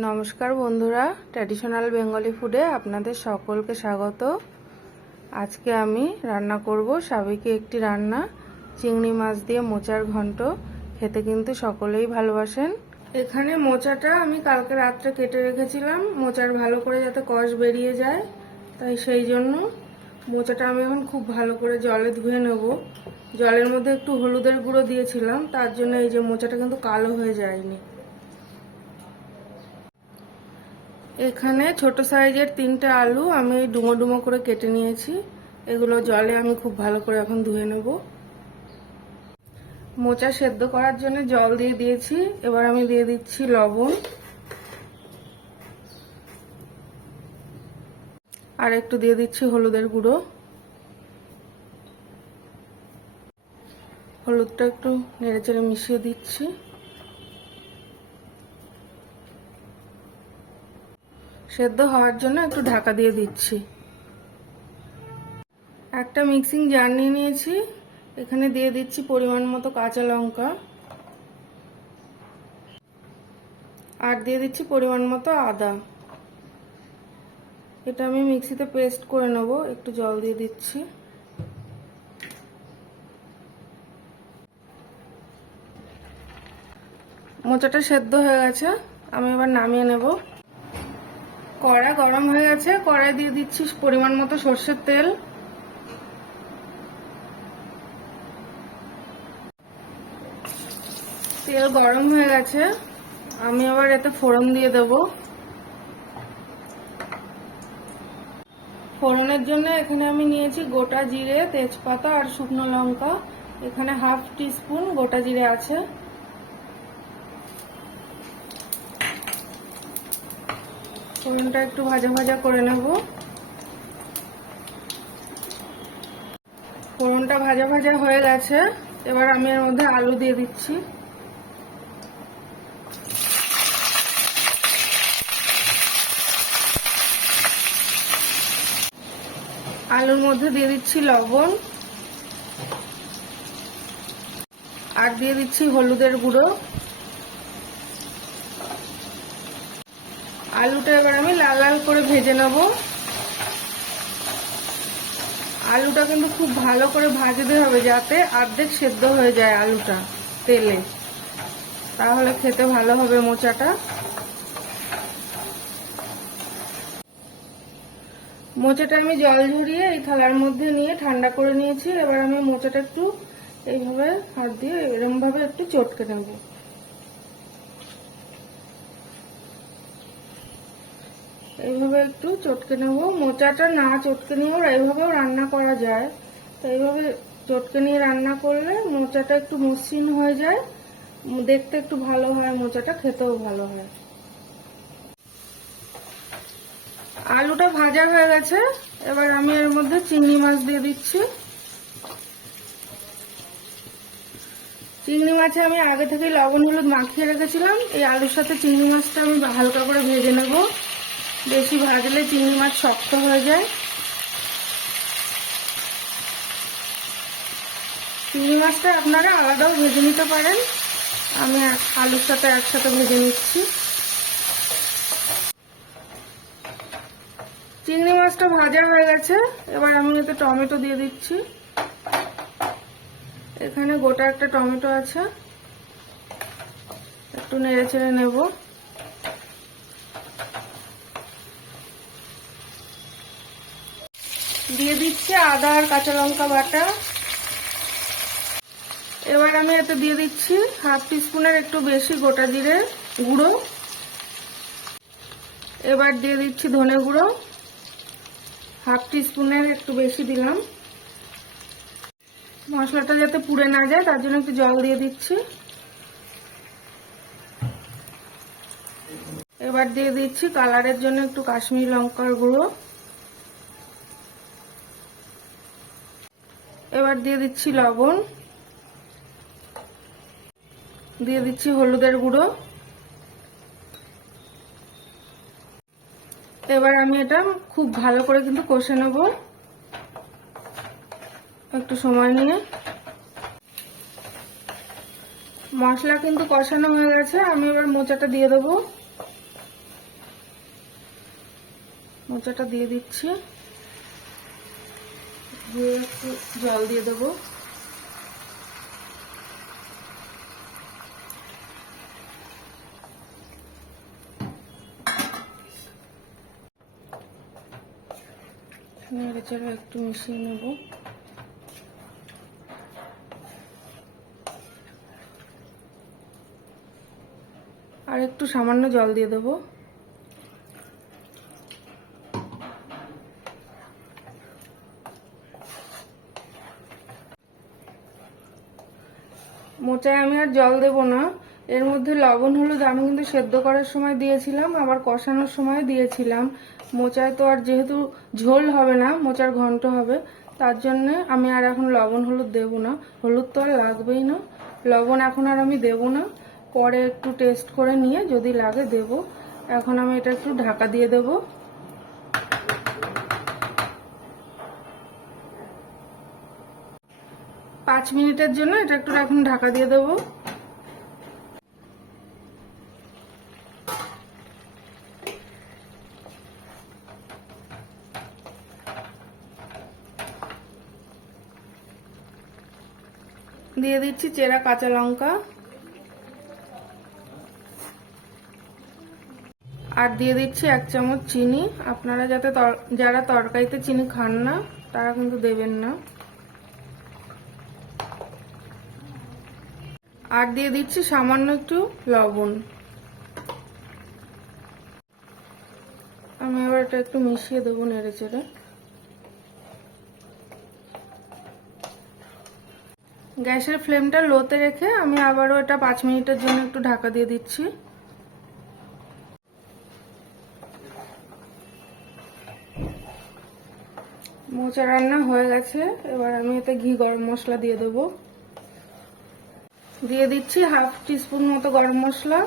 নমস্কার বন্ধুরা, traditional Bengali ফুডে আপনাদের সকলকে স্বাগত। আজকে আমি রান্না করব স্বাভাবিক একটি রান্না, চিংড়ি মাছ দিয়ে মোচার ঘন্ট। খেতে কিন্তু সকলেই ভালোবাসেন। এখানে মোচাটা আমি কালকে রাত্রে কেটে রেখেছিলাম, মোচার ভালো করে যাতে কষ বেরিয়ে যায়, তাই সেই জন্য মোচাটা আমি এখন খুব ভালো করে জলে ধুয়ে নেব। জলের মধ্যে একটু হলুদের গুঁড়ো দিয়েছিলাম, তার জন্য এই যে মোচাটা কিন্তু কালো হয়ে যায়নি। এখানে ছোট সাইজের 3টে আলু আমি ডুমো ডুমো করে কেটে নিয়েছি। এগুলো জলে আমি খুব ভালো করে এখন ধুয়ে নেব। মোচা সেদ্ধ করার জন্য জল দিয়ে দিয়েছি। এবার আমি দিয়ে দিচ্ছি লবণ আর একটু দিয়ে দিচ্ছি হলুদের গুঁড়ো। হলুদটা একটু নেড়েচেড়ে মিশিয়ে দিচ্ছি। সেদ্ধ হওয়ার জন্য একটু ঢাকা দিয়ে দিচ্ছি। একটা মিক্সিং জার নিয়ে নিয়েছি, এখানে দিয়ে দিচ্ছি পরিমাণ মতো কাঁচা লঙ্কা আর দিয়ে দিচ্ছি পরিমাণ মতো আদা। এটা আমি মিক্সিতে পেস্ট করে নেব। একটু জল দিয়ে দিচ্ছি। মোচাটা সেদ্ধ হয়ে গেছে, আমি এবার নামিয়ে নেব। কড়া গরম হয়ে গেছে, কড়াই দিয়ে দিচ্ছি পরিমাণ মতো সরষের তেল। তেল গরম হয়ে গেছে, আমি আবার এতে ফোড়ন দিয়ে দেব। ফোড়নের জন্য এখানে আমি নিয়েছি গোটা জিরে, তেজপাতা আর শুকনো লঙ্কা। এখানে হাফ টিস্পুন গোটা জিরে আছে। ফোড়নটা একটু ভাজা ভাজা করে নেব। ফোড়নটা ভাজা ভাজা হয়ে গেছে, এবার আমি এর মধ্যে আলু দিয়ে দিচ্ছি। আলুর মধ্যে দিয়ে দিচ্ছি লবণ আর দিয়ে দিচ্ছি হলুদের গুঁড়ো। আলুটা এবার আমি লাল লাল করে ভেজে নেব। আলুটা কিন্তু খুব ভালো করে ভাজতে হবে, যাতে অর্ধেক সেদ্ধ হয়ে যায় আলুটা তেলে, তাহলে খেতে ভালো হবে মোচাটা। মোচাটা আমি জল ঝরিয়ে এই থালার মধ্যে নিয়ে ঠান্ডা করে নিয়েছি। এবার আমি মোচাটা একটু এইভাবে হাত দিয়ে এরকম ভাবে একটু চটকে নেব। এইভাবে একটু চটকে নেব। মোচাটা না চটকে নিয়েও এইভাবেও রান্না করা যায়, তো এইভাবে চটকে নিয়ে রান্না করলে মোচাটা একটু মসৃণ হয়ে যায়, দেখতে একটু ভালো হয়, মোচাটা খেতেও ভালো হয়। আলুটা ভাজা হয়ে গেছে, এবার আমি এর মধ্যে চিংড়ি মাছ দিয়ে দিচ্ছি। চিংড়ি মাছে আমি আগে থেকে লবণ হলুদ মাখিয়ে রেখেছিলাম। এই আলুর সাথে চিংড়ি মাছটা আমি হালকা করে ভেজে নেব। বেশি ভাজলে চিংড়ি মাছ শক্ত হয়ে যায়। চিংড়ি মাছটা আপনারা আলাদাও ভেজে নিতে পারেন, আমি আলুর সাথে একসাথে ভেজে নিচ্ছি। চিংড়ি মাছটা ভাজা হয়ে গেছে, এবার আমি এতে টমেটো দিয়ে দিচ্ছি। এখানে গোটা একটা টমেটো আছে, একটু নেড়ে চেড়ে নেব। দিয়ে দিচ্ছি আদা আর কাঁচা লঙ্কা বাটা। এবার আমি এতে দিয়ে দিচ্ছি হাফ টিস্পুনের একটু বেশি গোটা জিরে গুঁড়ো। এবার দিয়ে দিচ্ছি ধনে গুঁড়ো, হাফ টিস্পুনের একটু বেশি দিলাম। মশলাটা যাতে পুড়ে না যায় তার জন্য একটু জল দিয়ে দিচ্ছি। এবার দিয়ে দিচ্ছি কালারের জন্য একটু কাশ্মীরি লঙ্কার গুঁড়ো। এবার দিয়ে দিচ্ছি লবণ, দিয়ে দিচ্ছি হলুদের গুঁড়ো। এবার আমি এটা খুব ভালো করে কিন্তু কষে নেব একটু সময় নিয়ে। মশলা কিন্তু কষানো হয়ে গেছে, আমি এবার মোচাটা দিয়ে দেবো। মোচাটা দিয়ে দিচ্ছি, দিয়ে একটু জল দিয়ে দেবো। নেড়েচেড়ে একটু মিশিয়ে নেব। আর একটু সামান্য জল দিয়ে দেবো। মোচায় আমি আর জল দেব না, এর মধ্যে লবণ হলুদ আমি কিন্তু সেদ্ধ করার সময় দিয়েছিলাম, আবার কষানোর সময় দিয়েছিলাম। মোচায় তো আর যেহেতু ঝোল হবে না, মোচার ঘন্ট হবে, তার জন্য আমি আর এখন লবণ হলুদ দেব না। হলুদ তো আর লাগবেই না, লবণ এখন আর আমি দেব না, পরে একটু টেস্ট করে নিয়ে যদি লাগে দেব। এখন আমি এটা একটু ঢাকা দিয়ে দেব। পাঁচ মিনিটের জন্য এটা একটু এখন ঢাকা দিয়ে দেব। দিয়ে দিচ্ছি চেরা কাঁচা লঙ্কা, আর দিয়ে দিচ্ছি 1 চামচ চিনি। আপনারা যারা তরকারিতে চিনি খান না তারা কিন্তু দেবেন না। আর দিয়ে দিচ্ছি সামান্য একটু লবণ। আমি আবার এটা একটু মিশিয়ে দেবো নেড়েচেড়ে। গ্যাসের ফ্লেমটা লোতে রেখে আমি আবারও এটা 5 মিনিটের জন্য একটু ঢাকা দিয়ে দিচ্ছি। মোচা রান্না হয়ে গেছে, এবার আমি এতে ঘি গরম মশলা দিয়ে দেবো। দিয়ে দিচ্ছি 1/2 টিস্পুন মতো গরম মশলা,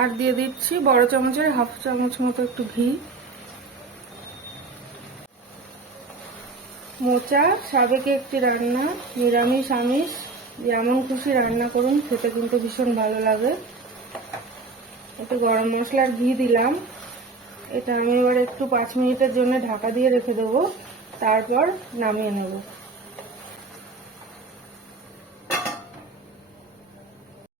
আর দিয়ে দিচ্ছি বড় চামচের 1/2 চামচ মতো একটু ঘি। মোচা সাবেকি একটি রান্না, নিরামিষ আমিষ যেমন খুশি রান্না করুন, খেতে কিন্তু ভীষণ ভালো লাগে। একটু গরম মশলার ঘি দিলাম। এটা আমি এবার একটু 5 মিনিটের জন্য ঢাকা দিয়ে রেখে দেবো, তারপর নামিয়ে নেব।